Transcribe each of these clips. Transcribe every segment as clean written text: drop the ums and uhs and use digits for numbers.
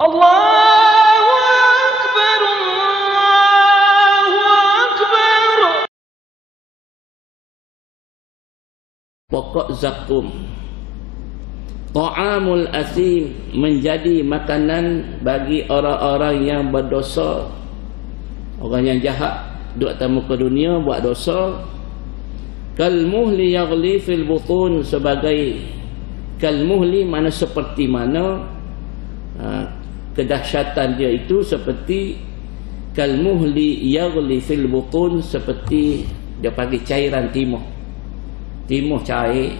Allahu Akbar, Allahu Akbar. Pokok zakum, ta'amul asim, menjadi makanan bagi orang-orang yang berdosa, orang yang jahat, duduk atas muka dunia buat dosa. Kalmuhli yaghli fil butun, sebagai kalmuhli, mana seperti mana kedahsyatan dia itu, seperti kalmuhli yaghli fil butun, seperti dia panggil cairan timuh cair.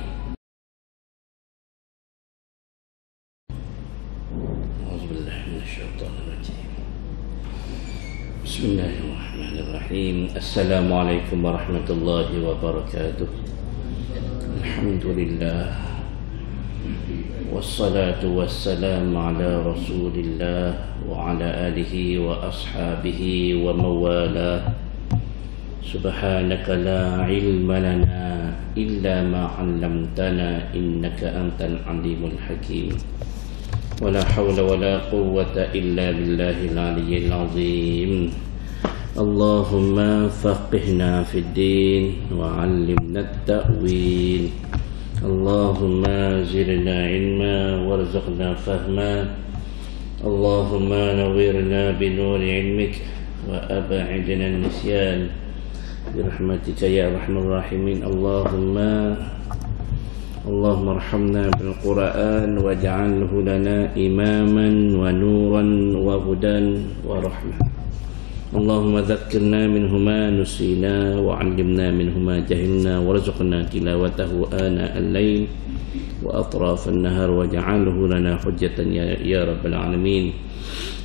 Bismillahirrahmanirrahim. Assalamualaikum warahmatullahi wabarakatuh. Alhamdulillah, wassalatu wassalamu ala rasulillah wa ala alihi wa ashabihi wa mawalah. Subhanaka la ilma lana illa ma 'allamtana innaka antal alimul hakim. ولا حول ولا قوة إلا بالله العلي العظيم. اللهم فقهنا في الدين وعلمنا التأويل. اللهم زدنا علما وارزقنا فهما. اللهم نورنا بنور علمك وأبعدنا النسيان برحمتك يا أرحم الراحمين. اللهم ارحمنا بالقرآن واجعله لنا إماما ونورا وهدى ورحمة. اللهم ذكرنا منه ما نسينا وعلمنا منه ما جهلنا وارزقنا تلاوته آناء الليل وأطراف النهار واجعله لنا حجة يا رب العالمين.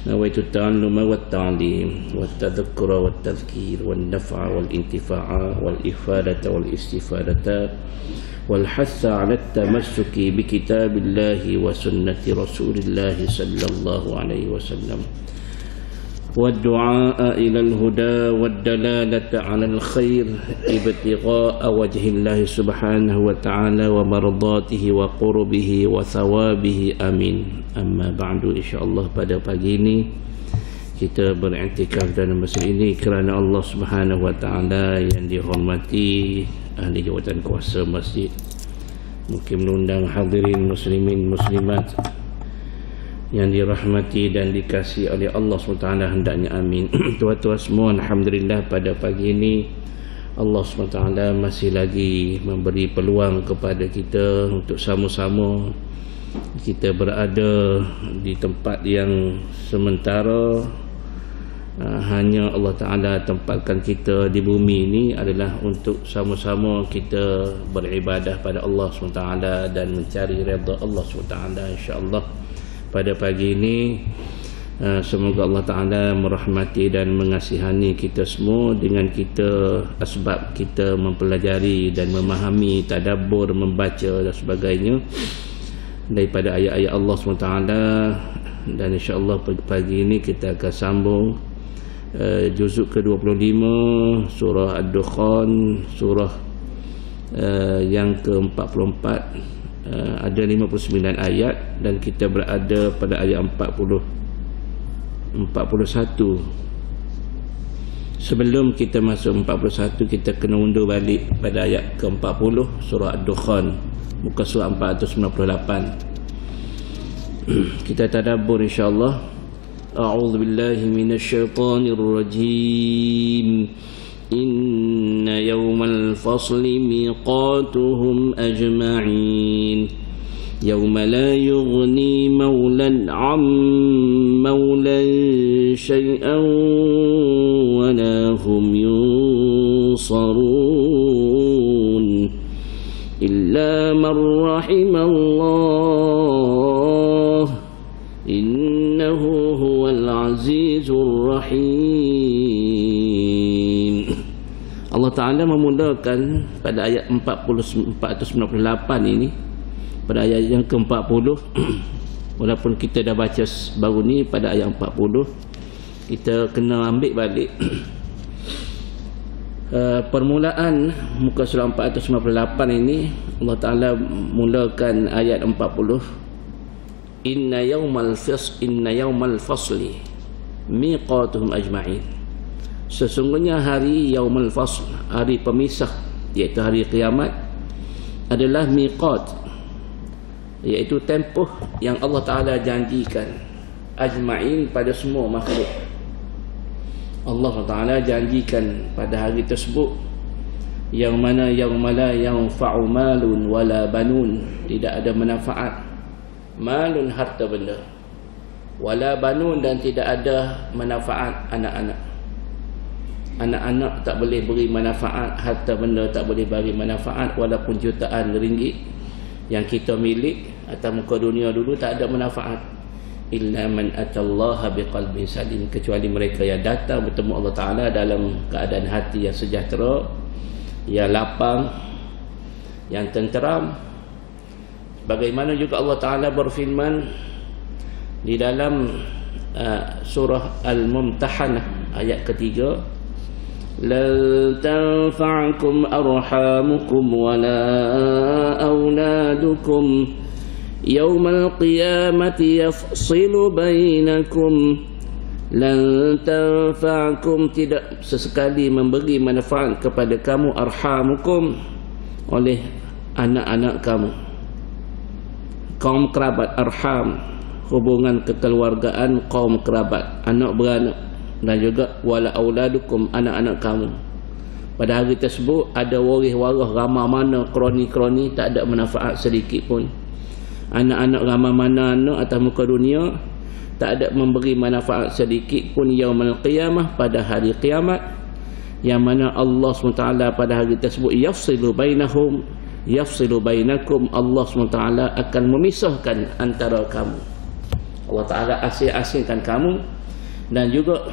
نويت التعلم والتعليم والتذكر والتذكير والنفع والانتفاع والإفادة والاستفادة والحث على التمسك بكتاب الله وسنة رسول الله صلى الله عليه وسلم والدعاء إلى الهدى والدلالة على الخير ابتغاء وجه الله سبحانه وتعالى ومرضاته وقربه وثوابه آمين. أما بعد, insyaAllah pada pagi ini kita beriktikaf dalam masjid ini kerana Allah Subhanahu wa taala yang dihormati, ahli jawatan kuasa masjid, mungkin mengundang hadirin muslimin muslimat yang dirahmati dan dikasihi oleh Allah SWT, hendaknya amin. Tuan-tuan semua, alhamdulillah pada pagi ini Allah SWT masih lagi memberi peluang kepada kita untuk sama-sama kita berada di tempat yang sementara. Hanya Allah Ta'ala tempatkan kita di bumi ini adalah untuk sama-sama kita beribadah pada Allah SWT dan mencari redha Allah SWT, insyaAllah. Pada pagi ini semoga Allah Ta'ala merahmati dan mengasihani kita semua dengan kita, asbab kita mempelajari dan memahami, tadabbur, membaca dan sebagainya daripada ayat-ayat Allah SWT. Dan insyaAllah pagi ini kita akan sambung juzuk ke-25 surah Ad-Dukhan, surah yang ke-44. Ada 59 ayat dan kita berada pada ayat 41. Sebelum kita masuk 41, kita kena undur balik pada ayat ke-40 surah Ad-Dukhan, muka surah 498. Kita tadabbur insyaAllah. أعوذ بالله من الشيطان الرجيم. إن يوم الفصل ميقاتهم أجمعين. يوم لا يغني مولا عن مولا شيئا ولا هم ينصرون إلا من رحم الله إنه هو العزيز الرحيم. Allah Ta'ala memulakan pada ayat 498 ini, pada ayat yang ke-40. Walaupun kita dah baca baru ni pada ayat 40, kita kena ambil balik permulaan muka surah 498 ini. Allah Ta'ala mulakan ayat 40 inna yaumal fasli miqatuhum ajma'in. Sesungguhnya hari yaumul fasl, hari pemisah, iaitu hari kiamat, adalah miqat, iaitu tempoh yang Allah Ta'ala janjikan ajma'in pada semua makhluk. Allah Ta'ala janjikan pada hari tersebut yang mana yaumala yanfa'u malun wala banun, tidak ada manfaat malun, harta benda, wala banun, dan tidak ada manfaat anak-anak. Anak-anak tak boleh beri manfaat, harta benda tak boleh bagi manfaat, walaupun jutaan ringgit yang kita milik atas muka dunia dulu tak ada manfaat. Illa man atallaha biqalbin salim, kecuali mereka yang datang bertemu Allah Ta'ala dalam keadaan hati yang sejahtera, yang lapang, yang tenteram. Bagaimana juga Allah Ta'ala berfirman di dalam surah Al-Mumtahanah ayat ketiga, lan tanfa'akum arhamukum wala auladukum yawmal qiyamati yafsilu bainakum. Lan tanfa'akum, tidak sesekali memberi manfaat kepada kamu, arhamukum, oleh anak-anak kamu, kaum kerabat, arham, hubungan kekeluargaan kaum kerabat, anak beranak, dan juga wala auladukum, anak-anak kamu. Pada hari tersebut ada waris-waris ramai mana, kroni-kroni, tak ada manfaat sedikit pun. Anak-anak ramai mana atas muka dunia tak ada memberi manfaat sedikit pun yaumul qiyamah, pada hari kiamat, yang mana Allah SWT pada hari tersebut yafsilu bainahum, yafsilu bainakum, Allah SWT akan memisahkan antara kamu. Allah Ta'ala asing-asingkan kamu. Dan juga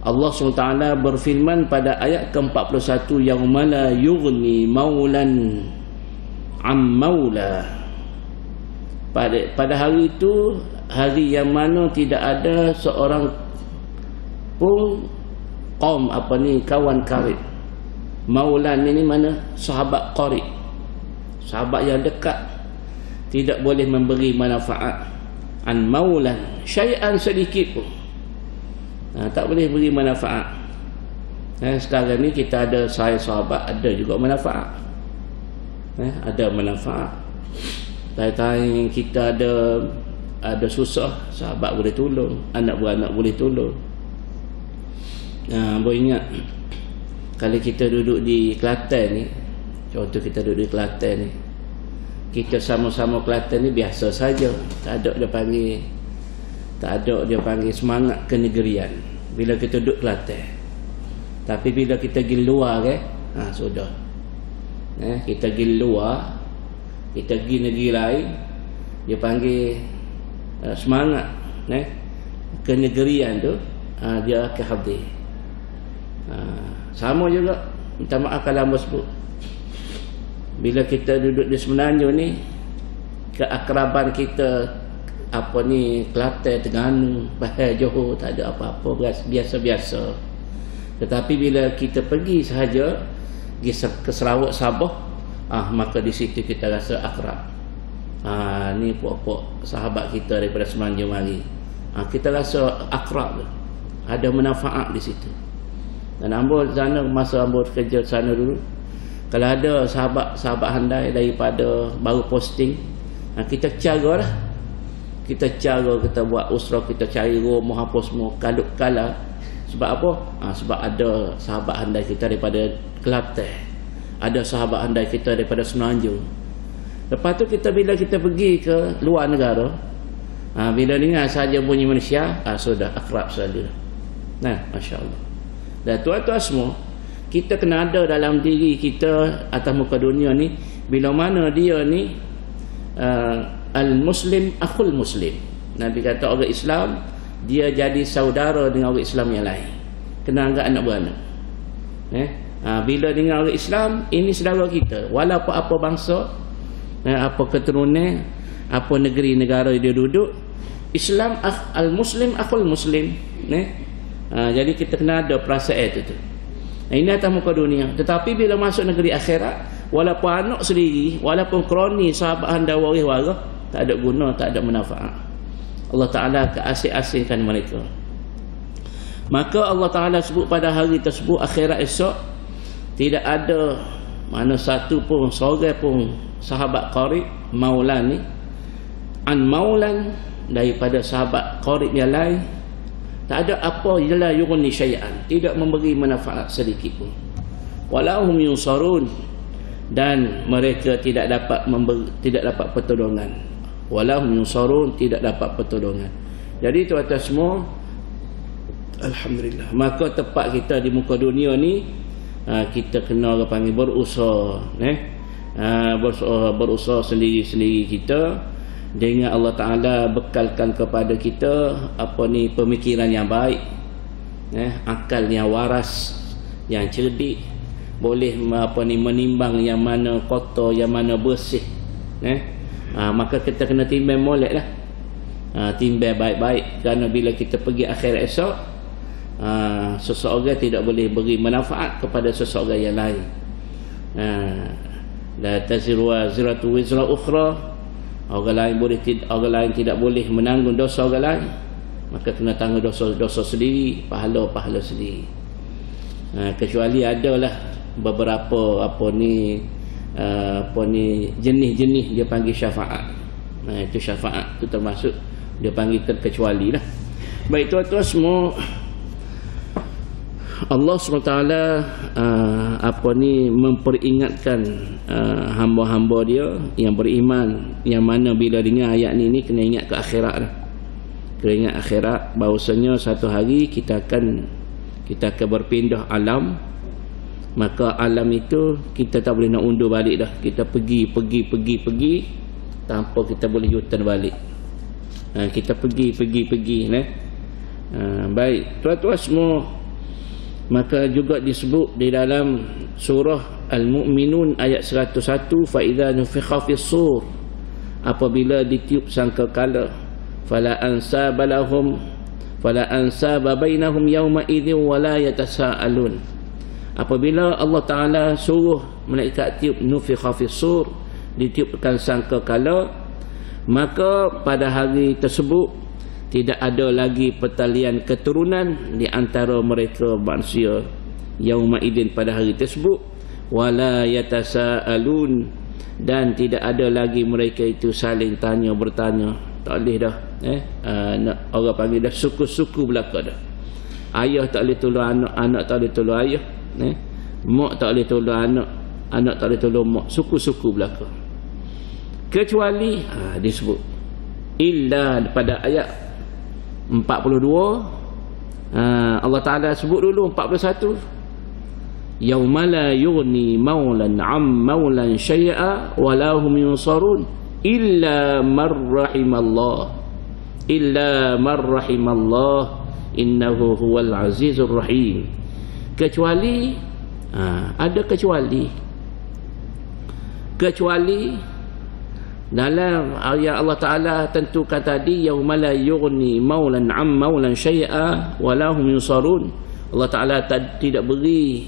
Allah SWT berfirman pada ayat ke-41, yauma la yughni maulan am maula, pada hari itu, hari yang mana tidak ada seorang pun kaum kawan karib. Maulan ini mana? Sahabat qarib, sahabat yang dekat, tidak boleh memberi manfaat. An maulan, syai'an sedikit pun, tak boleh beri manfaat. Sekarang ni kita ada sahabat, ada juga manfaat, ada manfaat. Tanya kita ada susah, sahabat boleh tolong, anak beranak boleh tolong. Boleh ingat kalau kita duduk di Kelantan ni, contoh kita duduk di Kelantan ni, kita sama-sama Kelantan ni biasa saja, tak ada dia panggil semangat kenegerian bila kita duduk Kelantan. Tapi bila kita pergi luar sudah, kita pergi luar, kita pergi negeri lain, dia panggil semangat kenegerian tu, dia akan hadir. Sama juga, minta maaf kalau hamba sebut, bila kita duduk di Semenanjung ni, keakraban kita Kelantan, Terengganu, Bahar, Johor, tak ada apa-apa, biasa-biasa. Tetapi bila kita pergi sahaja ke Sarawak, Sabah, maka di situ kita rasa akrab. Ni puak-puak sahabat kita daripada Semenanjung mari, kita rasa akrab, ada manfaat di situ. Dan hamba sana, masa hamba kerja sana dulu, kalau ada sahabat handai daripada baru posting, kita cara, kita buat usrah, kita cari rumah apa semua, kala. Sebab apa? Sebab ada sahabat handai kita daripada Kelantan, ada sahabat handai kita daripada Semenanjung. Lepas tu bila kita pergi ke luar negara, bila dengar saja bunyi manusia, sudah akrab saja. Masya Allah. Dan tuan-tuan semua, kita kena ada dalam diri kita atas muka dunia ni, bila mana dia ni al-muslim akhul muslim. Nabi kata orang Islam, dia jadi saudara dengan orang Islam yang lain. Kena anggap anak beranak. Bila dengan orang Islam, ini saudara kita, walaupun apa bangsa, apa keturunan, apa negeri negara dia duduk, Islam al-muslim akhul muslim. Jadi kita kena ada perasaan itu. Ini atas muka dunia. Tetapi bila masuk negeri akhirat, walaupun anak sendiri, walaupun kroni sahabat anda waris-waris, tak ada guna, tak ada manfaat. Allah Ta'ala keasih-asihkan mereka. Maka Allah Ta'ala sebut pada hari tersebut, akhirat esok, tidak ada mana satu pun, seorang pun sahabat qarib maulan ni an maulan daripada sahabat qarib yang lain, tak ada apa illa yughni syai'an, tidak memberi manfaat sedikit pun. Walahum yunsarun, dan mereka tidak dapat pertolongan. Walahum yunsarun, tidak dapat pertolongan. Jadi tuan-tuan semua, alhamdulillah, maka tempat kita di muka dunia ni, kita kena orang panggil berusaha, berusaha sendiri-sendiri kita, dengan Allah Ta'ala bekalkan kepada kita apa ni, pemikiran yang baik, akal yang waras, yang cerdik, boleh apa ni, menimbang yang mana kotor, yang mana bersih. Maka kita kena timbang molek lah, timbang baik-baik, kerana bila kita pergi akhirat esok, seseorang tidak boleh beri manfaat kepada seseorang yang lain. La taziru waziratu wizra ukhra, orang lain tidak boleh menanggung dosa orang lain, maka kena tanggung dosa sendiri, pahala sendiri. Kecuali adalah beberapa apa ni jenis-jenis dia panggil syafaat. Itu syafaat tu termasuk dia panggil terkecuali lah. Baik tuan-tuan semua, Allah SWT memperingatkan hamba-hamba dia yang beriman, yang mana bila dengar ayat ni kena ingat ke akhirat lah. Kena ingat akhirat, bahawasanya satu hari kita akan berpindah alam. Maka alam itu kita tak boleh nak undur balik dah. Kita pergi tanpa kita boleh U-turn balik. Kita pergi baik tuan-tuan semua, maka juga disebut di dalam surah Al-Mu'minun ayat 101, fa idza nufikha fis sur, apabila ditiup sangkakala, fala ansaba bainahum yawma idzin wala yatasaalun. Apabila Allah Ta'ala suruh malaikat tiup nufikha fis sur, ditiupkan sangkakala, maka pada hari tersebut tidak ada lagi pertalian keturunan di antara mereka manusia. Yauma idzin, pada hari tersebut, wala yatasaalun, dan tidak ada lagi mereka itu saling bertanya. Tak boleh dah, orang panggil dah suku-suku belaka dah. Ayah tak boleh tolong anak, anak tak boleh tolong ayah, mak tak boleh tolong anak, anak tak boleh tolong mak, suku-suku belaka. Kecuali disebut illa pada ayat 42, Allah Ta'ala sebut dulu 41, yauma la yughni maulan am maulan syai'a wa la hum yunsarun illa man rahimallah innahu huwal azizur rahim. Kecuali ada kecuali dalam ayat Allah Ta'ala tentukan tadi, yauma la yughni maulan am maulan syai'a wa la hum yunsarun. Allah Ta'ala tidak beri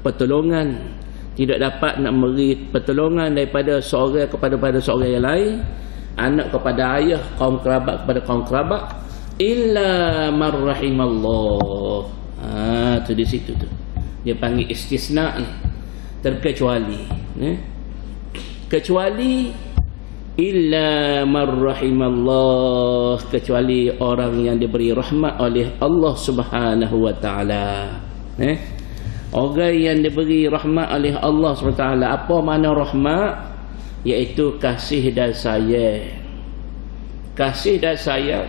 pertolongan, tidak dapat nak beri pertolongan daripada seorang kepada seorang yang lain, anak kepada ayah, kaum kerabat kepada kaum kerabat, illa man rahimallah. Tu di situ tu dia panggil istisna ni, terkecuali, kecuali illa man rahimallah, kecuali orang yang diberi rahmat oleh Allah Subhanahu wa Ta'ala. Orang yang diberi rahmat oleh Allah Subhanahu wa Ta'ala. Apa makna rahmat? Iaitu kasih dan sayang. Kasih dan sayang,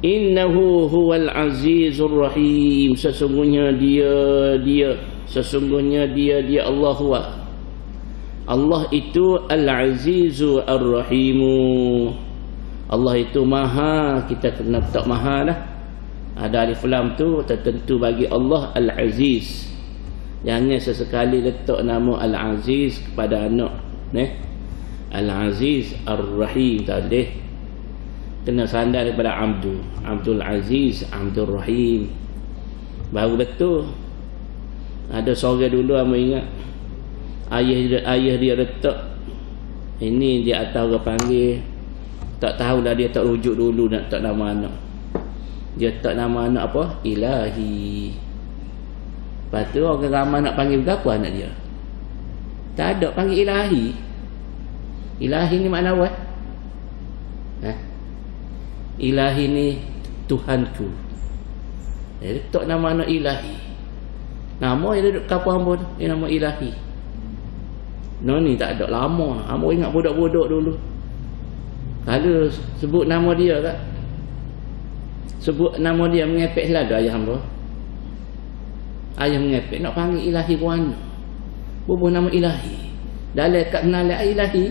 innahu huwal azizur rahim, sesungguhnya dia Allah huwa, Allah itu al-azizu ar-rahimu. Allah itu maha, kita kena letak maha lah, ada alif lam tu tertentu bagi Allah al-aziz. Jangan sesekali letak nama al-aziz kepada anak, al-aziz ar-rahim, tak boleh. Kena sandar daripada Abdul Aziz, Abdul Rahim, baru betul. Ada seorang dulu yang ingat ayah dia letak Ini dia atas orang panggil, tak tahulah dia tak rujuk dulu nak tak nama anak. Dia tak nama anak apa? Ilahi. Lepas tu orang ramai nak panggil berapa anak dia? Tak ada panggil ilahi. Ilahi ni makna apa? Ilahi ni Tuhanku. Dia tak nama anak ilahi. Nama yang duduk kapal hamba tu, dia nama ilahi. No ni tak ada lama. Hamba ingat budak-budak dulu. Kalau sebut nama dia kan, sebut nama dia mengepek selada ayah hamba. Ayah mengepek nak panggil ilahi ke mana? Bubuh nama ilahi. Dalam kat kenal ilahi.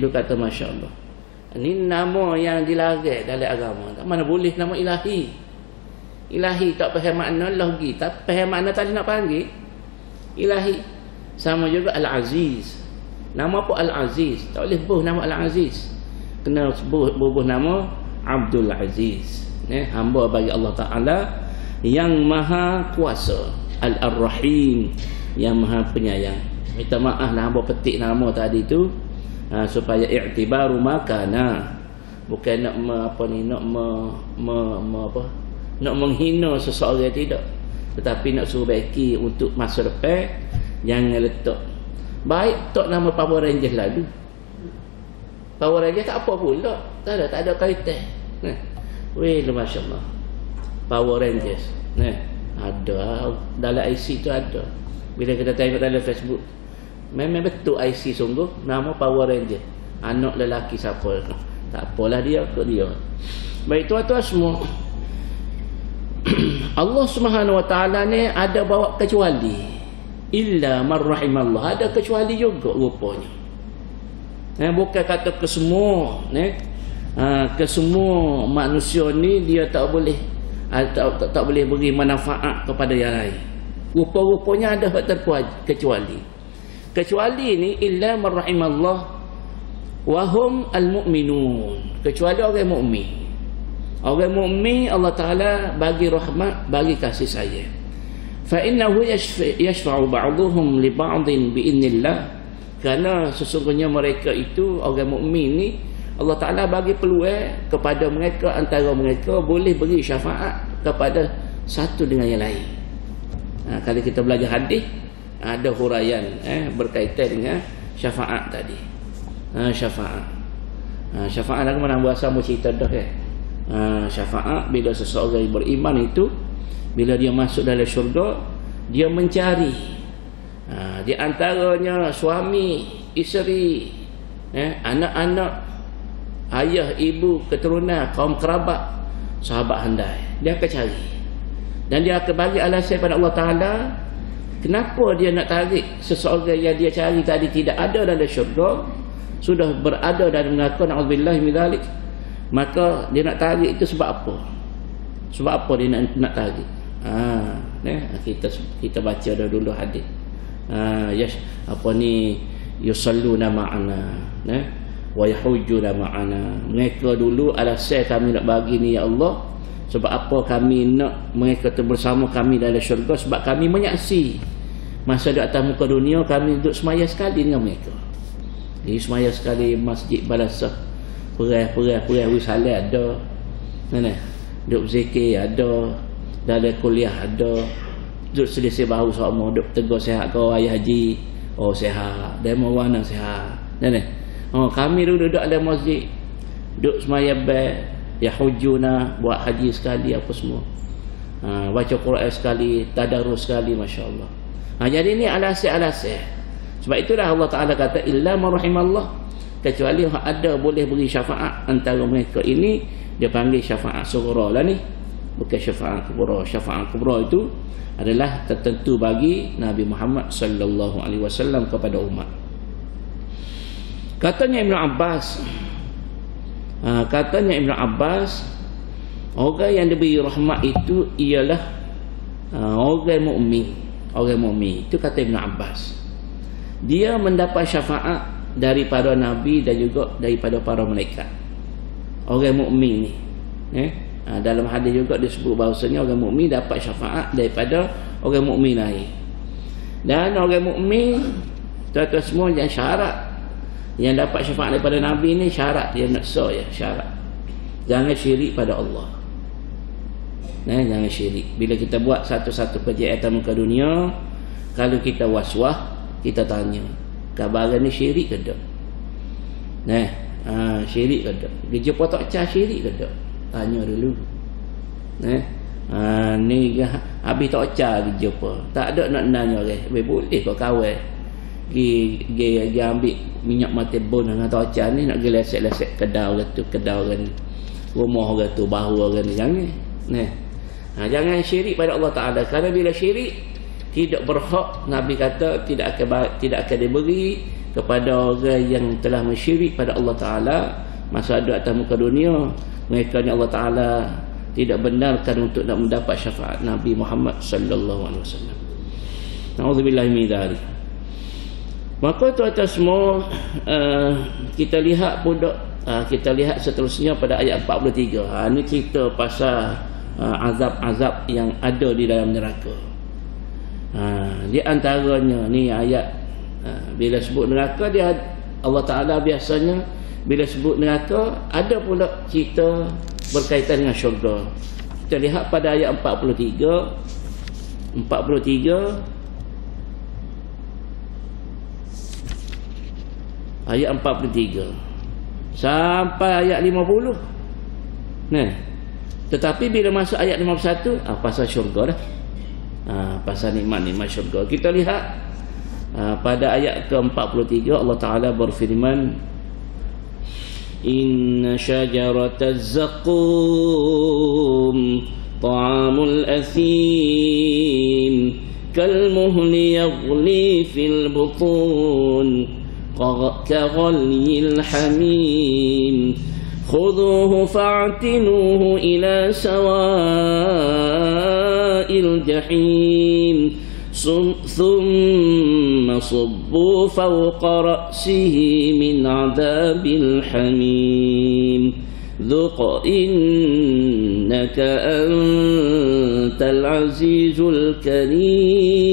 Lu kata Masya Allah. Ini nama yang dilarang dalam agama. Tak mana boleh nama ilahi. Ilahi tak faham makna lagi. Tak faham makna tadi nak panggil ilahi. Sama juga Al-Aziz. Nama apa Al-Aziz? Tak boleh bubuh nama Al-Aziz. Kena bubuh nama Abdul Aziz. Hamba bagi Allah Ta'ala yang maha kuasa, Al-Ar-Rahim, yang maha penyayang. Minta maaf lah hamba petik nama tadi tu supaya i'tibaru makana, bukan nak nak menghina seseorang, tidak, tetapi nak suruh baiki untuk masa depan. Jangan letak baik tak nama Power Rangers lalu. Power Rangers tak apa pula, tak ada kaitan. Weh, masya-Allah. Power Rangers. Ada dalam IC tu ada. Bila kita tengok dalam Facebook, memang betul IC sungguh nama Power Ranger. Anak lelaki siapa? Tak apalah dia ke dia. Baik tuan-tuan semua. Allah Subhanahu Wa Taala ni ada bawa kecuali. Illa man rahimallah. Ada kecuali juga rupanya. Bukan kata ke semua, ke semua manusia ni dia tak boleh tak boleh beri manfaat kepada yang lain. Rupa-rupanya ada kecuali. Kecuali ni illa man rahimallah wa hum al-mu'minun. Kecuali orang mukmin. Orang mukmin Allah Taala bagi rahmat, bagi kasih sayang. Fa innahu yashfa'u ba'dhum li ba'dhin bi idznillah. Kerana sesungguhnya mereka itu orang mukmin ni Allah Taala bagi peluang kepada mereka, antara mereka boleh beri syafaat kepada satu dengan yang lain. Kalau kita belajar hadis ada huraian berkaitan dengan syafaat tadi. Syafaat. Syafaat lagu mana bahasa mu cerita dah kan. Syafaat bila seseorang yang beriman itu bila dia masuk dalam syurga, dia mencari di antaranya suami, isteri, anak-anak, ayah, ibu, keturunan, kaum kerabat, sahabat handai. Dia akan cari. Dan dia akan bagi alasan pada Allah Ta'ala kenapa dia nak tarik seseorang yang dia cari tadi tidak ada dalam syurga, sudah berada dalam neraka, na'udzubillah min dzalik. Maka dia nak tarik itu sebab apa? Sebab apa dia nak tarik? Kita baca dah dulu hadis. Apa ni, yusalluna ma'ana wa yahujjuna ma'ana. Mereka dulu alasan kami nak bagi ni ya Allah, sebab apa kami nak mereka bersama kami dalam syurga? Sebab kami menyaksi masa di atas muka dunia kami duduk semaya sekali dengan mereka. Jadi semaya sekali masjid balasah, perah wisalah ada, duduk zikir ada, dalam kuliah ada, duduk selisih bahu sama, duduk tegur sihat kau ayah haji, oh sihat, demo wana sihat. Kami duduk dalam masjid, duduk semaya baik, yahujuna, buat haji sekali apa semua, baca Quran sekali, tadarus sekali, masya-Allah. Jadi ini alasan-alasan. Sebab itulah Allah Ta'ala kata illa man rahimallah, kecuali ada boleh beri syafaat antara mereka ini, dia panggil syafaat sughra lah ni, bukan syafaat kubra. Syafaat kubra itu adalah tertentu bagi Nabi Muhammad sallallahu alaihi wasallam kepada umat. Katanya Ibn Abbas, orang yang diberi rahmat itu ialah orang mukmin. Orang mukmin itu kata Ibn Abbas, dia mendapat syafaat daripada Nabi dan juga daripada para malaikat. Orang mukmin ni, dalam hadis juga disebut bahawasanya orang mukmin dapat syafaat daripada orang mukmin lain. Dan orang mukmin tuan-tuan semua yang syarat Yang dapat syafaat daripada Nabi ni syarat dia nak sah ya, syarat. Jangan syirik pada Allah. Jangan syirik. Bila kita buat satu-satu kegiatan muka dunia, kalau kita was-was, kita tanya, kabaran ni syirik ke tak? Syirik ke tak? Dia jumpa tak cah syirik ke tak? Tanya dulu. Ni habis tak cah dia jumpa. Tak ada nak nanya orang. Boleh kau kawan. Dia ambil minyak mati bon dengan tak cah ni nak pergi lesek-lesek kedai orang tu, kedai orang ni. Rumah orang tu, bahu orang ni. Jangan. Jangan syirik pada Allah Ta'ala. Kerana bila syirik, tidak berhak, Nabi kata tidak akan diberi kepada orang yang telah mensyirik pada Allah Ta'ala masa ada atas muka dunia. Mereka ni Allah Ta'ala tidak benarkan untuk nak mendapat syafaat Nabi Muhammad sallallahu alaihi wasallam. Na'udzubillahi min dzalik. Maka tuan-tuan semua, kita lihat pula, kita lihat seterusnya pada ayat 43. Ini cerita pasal azab-azab yang ada di dalam neraka. Di antaranya ni ayat, bila sebut neraka, dia Allah Ta'ala biasanya bila sebut neraka ada pula cerita berkaitan dengan syurga. Kita lihat pada ayat 43 ayat 43 sampai ayat 50. Tetapi bila masuk ayat 51, pasal syurga dah. Pasal nikmat-nikmat syurga. Kita lihat pada ayat ke-43 Allah Ta'ala berfirman, Inna syajarataz zaqum ta'amul athim kalmuhli yaghli fil butun kaghalyil hamim khudhuhu fa'tinuhu ila sawa'il jahim ثم صبوا فوق رأسه من عذاب الحميم ذق إنك أنت العزيز الكريم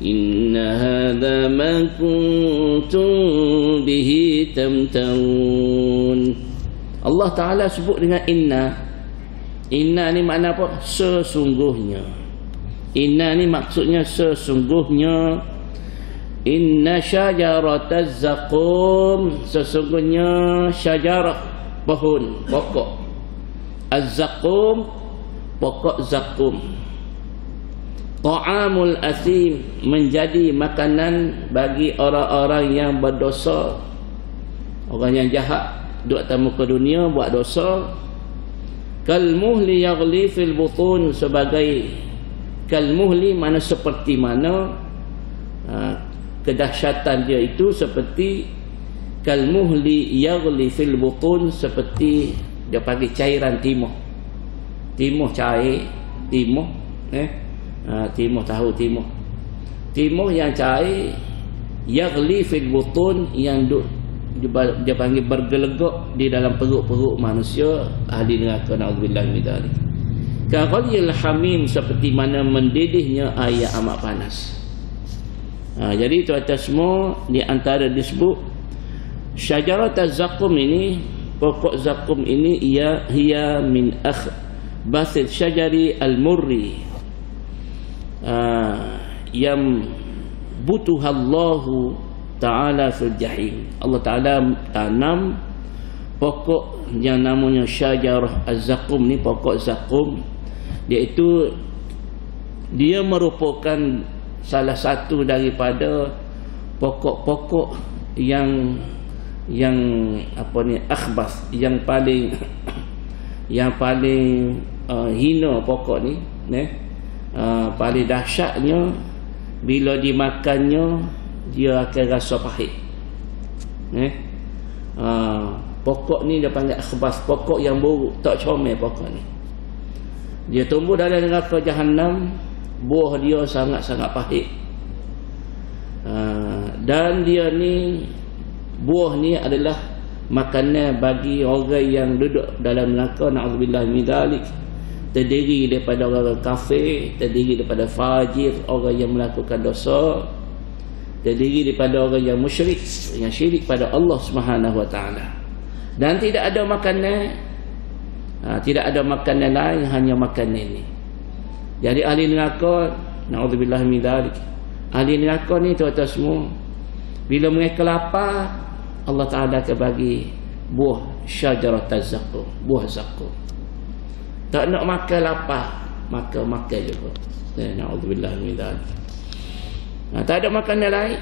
إن هذا ما كنتم به تمترون. Allah Ta'ala sebut dengan inna. Inna ni makna apa? Sesungguhnya. Inna ni maksudnya sesungguhnya. Inna syajarataz zaqum, sesungguhnya syajarah, pohon, pokok. Az-zaqum, pokok zakum. Ta'amul athim, menjadi makanan bagi orang-orang yang berdosa, orang yang jahat, duduk atas muka dunia buat dosa. Kalmuhli yaghli fil butun, sebagai kalmuhli mana seperti mana, kedahsyatan dia itu seperti kalmuhli yaghli fil butun, seperti dia panggil cairan timuh. Timuh cair, timuh timuh, tahu timuh. Timuh yang cair, yaghli fil butun, yang dia panggil bergelegak di dalam perut-perut manusia ahli neraka. Na'udzubillah min dzalik. Kaghalyil hamim, seperti mana mendidihnya air amat panas. Jadi tuan-tuan semua, di antara disebut syajarataz zaqum ini, pokok zakum ini, hiya min basil syajari al-murri yang butuhallahu ta'ala fil jahim. Allah Ta'ala tanam pokok yang namanya syajarah az-zaqum ni, pokok zakum. Iaitu dia merupakan salah satu daripada pokok-pokok yang apa ni, akhbas, yang paling hina pokok ni, paling dahsyatnya bila dimakannya dia akan rasa pahit. Pokok ni dia panggil akhbas, pokok yang buruk, tak comel pokok ni. Dia tumbuh dalam neraka Jahannam, buah dia sangat-sangat pahit. Dan dia ni, buah ni adalah makanan bagi orang yang duduk dalam neraka. Na'udzubillah min dzalik. Terdiri daripada orang kafir, terdiri daripada fajir, orang yang melakukan dosa. terdiri daripada orang yang musyrik, yang syirik pada Allah Subhanahu wa taala. Dan tidak ada makanan tidak ada makanan lain, hanya makanan ini. Jadi ahli neraka, naudzubillah min dzalik, ahli neraka ni tuan-tuan semua, bila mereka lapar, Allah Taala akan bagi buah syajarat zaqqum, buah zaqqum. Tak nak makan lapar, makan juga. Naudzubillah min dzalik. Tak ada makanan lain.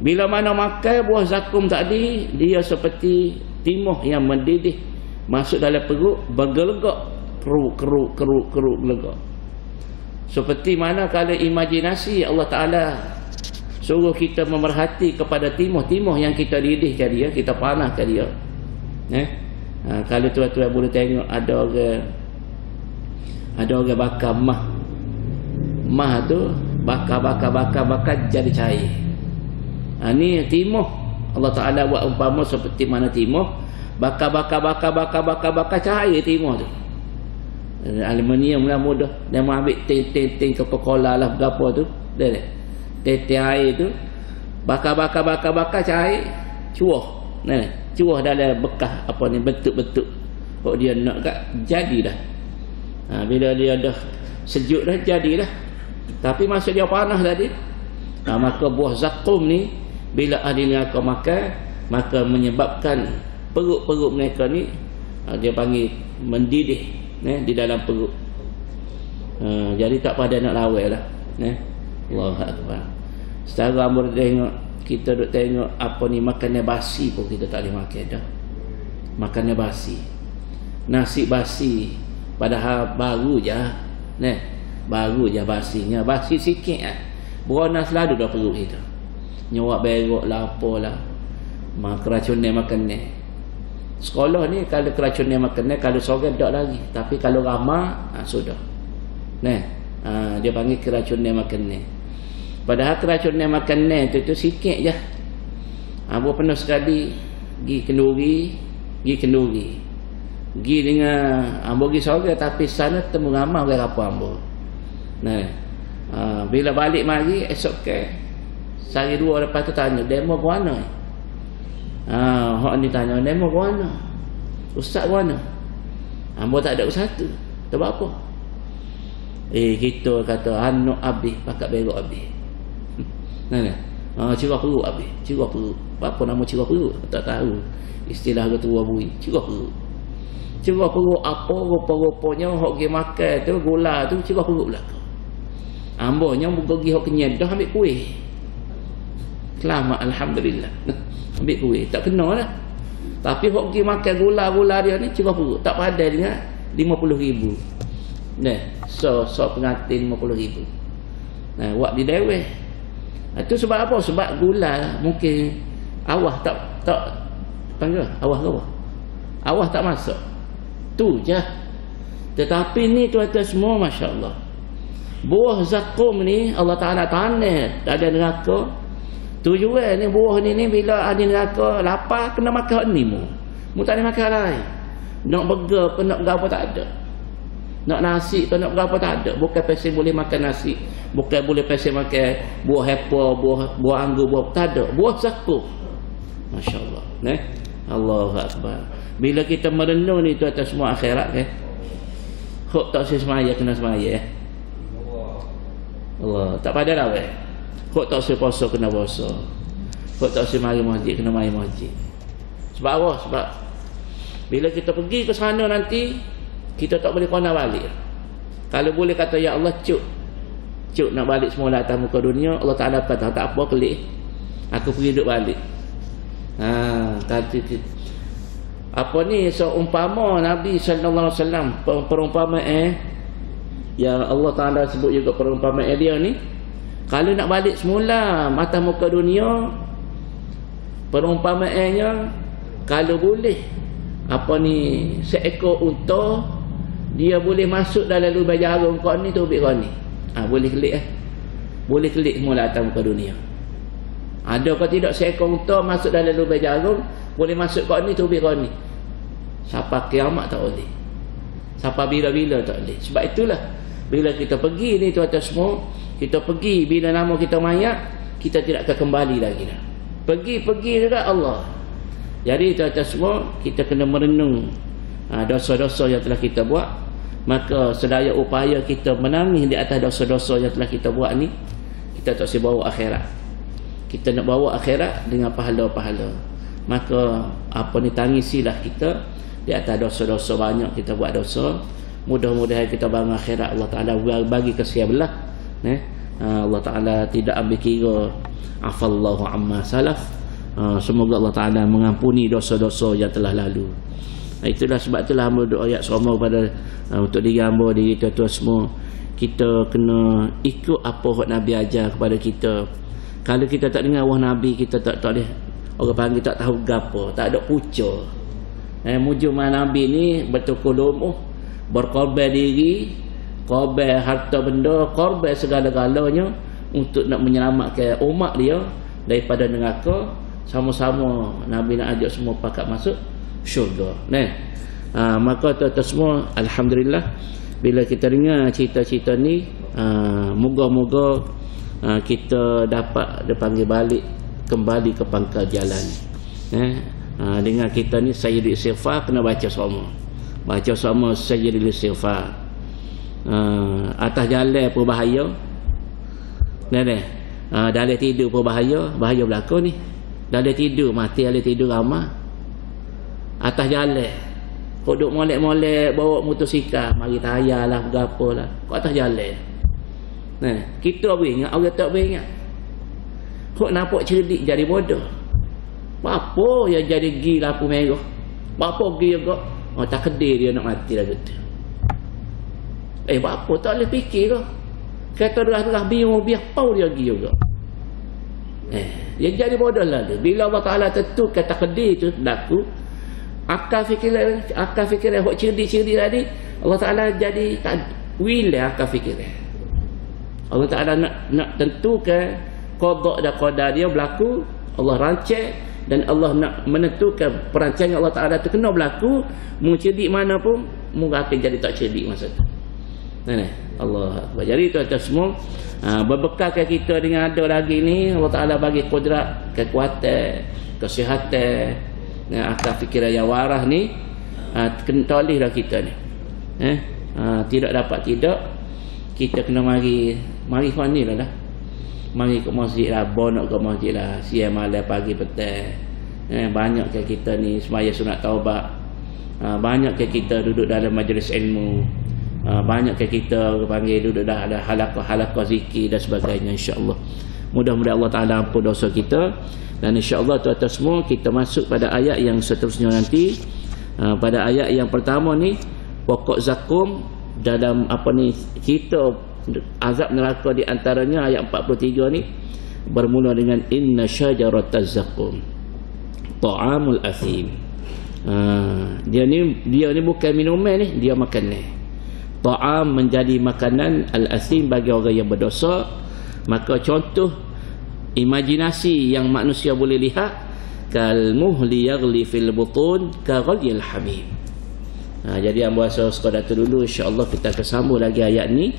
Bila mana makan buah zakum tadi, dia seperti timuh yang mendidih masuk dalam perut, bergelegak, keruk gelegak. Seperti mana kalau imajinasi Allah Ta'ala suruh kita memerhati kepada timuh yang kita didihkan dia, kita panahkan dia. Kalau tuan-tuan boleh tengok, ada orang bakar mah tu bakar jadi cair. Ni timuh. Allah Ta'ala buat umpama seperti mana timuh, bakar cair timuh tu. Aluminium lah mudah. Dia mau ambil tin Coca-Cola lah berapa tu, dia tin air tu, bakar cair, cuah. Cuah dalam bekas apa ni, bentuk-bentuk. Kok dia nak kat jadi dah. Bila dia dah sejuk dah, jadi dah. Tapi masa dia panas tadi, maka buah zakum ni bila ahli neraka makan, maka menyebabkan perut-perut mereka ni dia panggil mendidih di dalam perut. Jadi tak pada nak lawai lah. Allahu Akbar. Setara ambil tengok, kita duk tengok apa ni, makanan basi pun kita tak boleh makan dah. Makanan basi, nasi basi, padahal baru je, baru je basinya, basi sikit berona selalu dah perut kita. Nyawak berok lah, apalah, keracunan makanan. Sekolah ni kalau keracunan makanan, kalau seorang tak lagi, tapi kalau ramai sudah. Dia panggil keracunan makanan. Padahal keracunan makanan tu sikit je. Ambo pernah sekali pergi kenduri. Pergi dengan ambo pergi seorang, tapi sana temu ramai orang apa ambo. Bila balik mari esok ke sehari dua lepas tu tanya, demo ke mana? Hak ni tanya, demo ke mana? Ustaz ke mana? Ambo tak ada ustaz tu. Tak apa. Kita kata anu habis, pakat berok habis. Cirah perut habis. Cirah perut. Apa nama cirah perut? Tak tahu. Istilah ketua bui. Cirah perut. Cirah perut apa rupa-rupanya hok pergi makan tu, gula tu cirah perut belakang. Ambonya pergi hok kenyang dah ambil kuih. Selamat, alhamdulillah. Ambil kuih, tak kena lah. Tapi hok pergi makan gula-gula dia ni cirah perut. Tak padan dengan 50,000. So pengantin 50,000. Buat di deweh. Itu sebab apa? Sebab gula lah. Mungkin awah tak panggil awah ke apa? Awah tak masuk. Tu je. Tetapi ni tuan-tuan semua, masya-Allah, buah zakum ni Allah Ta'ala tanam ada neraka. Tujuan ni buah ni bila ada neraka lapar kena makan ni mu tak boleh makan lain. Nak burger pun nak berapa tak ada. Nak nasi pun nak berapa tak ada. Bukan pasal boleh makan nasi, bukan boleh pasal makan buah apple, buah anggur, buah tak ada. Buah zakum. Masya-Allah. Allahu Akbar. Bila kita merenung ni tuan-tuan semua akhirat hok tak semaya kena semaya Allah tak pada lah hok tak puasa kena puasa, hok tak mari masjid kena mari masjid. Sebab apa? Sebab bila kita pergi ke sana nanti kita tak boleh kena balik. Kalau boleh kata ya Allah cuk nak balik semula atas muka dunia, Allah Ta'ala kata tak apa kelik, aku pergi duduk balik. Kata apa ni seumpama Nabi sallallahu alaihi wasallam, perumpamaan yang Allah Ta'ala sebut juga perumpamaan dia ni, kalau nak balik semula atas muka dunia, perumpamaannya kalau boleh apa ni seekor unta dia boleh masuk dalam lubang jarum kau ni tubik kau ni, boleh kelik boleh kelik semula atas muka dunia. Ada ke tidak seekor unta masuk dalam lubang jarum boleh masuk kau ni tubik kau ni? Sampai kiamat tak boleh, sampai bila-bila tak boleh. Sebab itulah bila kita pergi ni tuan-tuan semua, kita pergi bila nama kita mayat, kita tidak akan kembali lagi dah. Pergi dekat Allah. Jadi tuan-tuan semua, kita kena merenung dosa-dosa yang telah kita buat. Maka sedaya upaya kita menangis di atas dosa-dosa yang telah kita buat ni, kita tak boleh bawa akhirat. Kita nak bawa akhirat dengan pahala-pahala. Maka tangisilah kita di atas dosa-dosa banyak kita buat dosa. Mudah-mudahan kita bangun akhirat Allah Ta'ala bagi kesian belah. Allah Ta'ala tidak ambil kira afallahu amma salaf. Semoga Allah Ta'ala mengampuni dosa-dosa yang telah lalu. Itulah sebab itulah hamba doa ayat serama pada untuk diri hamba, diri tuan-tuan semua, kita kena ikut apa yang Nabi ajar kepada kita. Kalau kita tak dengar wah Nabi, kita tak boleh, orang panggil tak tahu gapo, tak ada puca. Mujumah Nabi ni bertukar lumuh, berkorban diri, korban harta benda, korban segala-galanya untuk nak menyelamatkan umat dia daripada neraka. Sama-sama Nabi nak ajak semua pakat masuk syurga. Maka tuan-tuan semua, alhamdulillah, bila kita dengar cerita-cerita ni, moga-moga kita dapat dipanggil balik kembali ke pangkal jalan. Dengan kita ni Sayyidul Istighfar kena baca sama Sayyidul Istighfar. Atas jalan pun bahaya. Dalam tidur pun bahaya berlaku ni. Dalam tidur mati, dalam tidur ramah. Atas jalan kau duk molek-molek bawa motosikal, mari tayalah bergapalah. Kau atas jalan. Kita beringat, orang tak beringat. Kau nampak cerdik jadi bodoh. Apa yang jadi gi lampu merah? Apa gi juga? Tak kedai dia nak mati lah gitu. Apa tak boleh fikir ke? Kata derah-derah biar pau dia gi juga. Dia jadi bodoh lah dia. Bila Allah Ta'ala tentukan takdir itu berlaku, akal fikiran hok cerdik tadi, Allah Ta'ala jadi tak wilayah akal fikiran. Allah Ta'ala nak tentukan qada dan qadar dia berlaku, Allah rancang, dan Allah nak menentukan perancangan Allah Ta'ala itu kena berlaku. Mu cerdik mana pun, mu akan jadi tak cerdik masa tu. Allah Akbar. Jadi tuan-tuan semua, berbekalkan kita dengan ada lagi ni, Allah Ta'ala bagi kudrat, kekuatan, kesihatan, akal fikiran yang waras ni, kentolihlah kita ni. Tidak dapat tidak, kita kena mari ni lah dah. Mari ke masjid lah, bonok ke masjid lah, siang malam pagi petang. Banyak ke kita ni semaya sunat taubat. Banyak ke kita duduk dalam majlis ilmu. Banyak ke kita panggil duduk dah ada halaqah zikir dan sebagainya, insya-Allah. Mudah-mudahan Allah Ta'ala ampun dosa kita. Dan insya-Allah tuan-tuan semua, kita masuk pada ayat yang seterusnya nanti. Pada ayat yang pertama ni, pokok zakum dalam kita azab neraka di antaranya ayat 43 ni bermula dengan inna syajarataz zakum ta'amul athim. Dia ni bukan minuman ni, dia makanan. Ta'am menjadi makanan al-athim bagi orang yang berdosa. Maka contoh imajinasi yang manusia boleh lihat, kal muhli yaghli fil butun ka ghalyil hamim. Jadi yang bahasa sekadar tu dulu, insya-Allah kita akan sambung lagi ayat ni.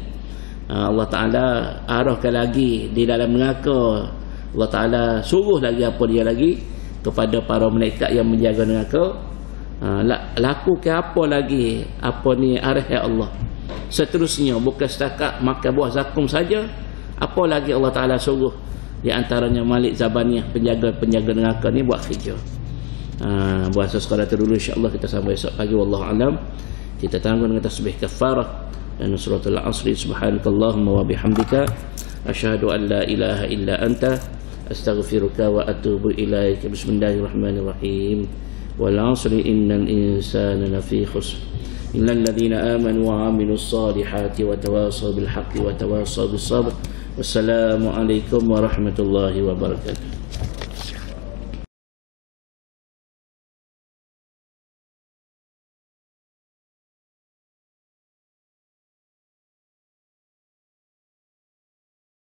Allah Ta'ala arahkan lagi di dalam neraka. Allah Ta'ala suruh lagi apa dia lagi kepada para malaikat yang menjaga neraka. Lakukan apa lagi, apa ni arah Allah. Seterusnya bukan setakat makan buah zakum saja, apa lagi Allah Ta'ala suruh di antaranya Malik Zabaniyah, penjaga neraka ni buat kerja. Bahasa sekadar dulu, insya-Allah kita sampai esok pagi. Wallahu alam. Kita tanggung dengan tasbih kafarah dan suratul asri. Subhanakallahumma wa bihamdika asyhadu an la ilaha illa anta astaghfiruka wa atubu ilaik. Bismillahirrahmanirrahim. Wal 'asri innal insana lafi khusr illa alladhina amanu wa 'amilus solihati wa tawassaw bil haqqi wa tawassaw bis sabr. Wassalamu alaikum warahmatullahi wabarakatuh.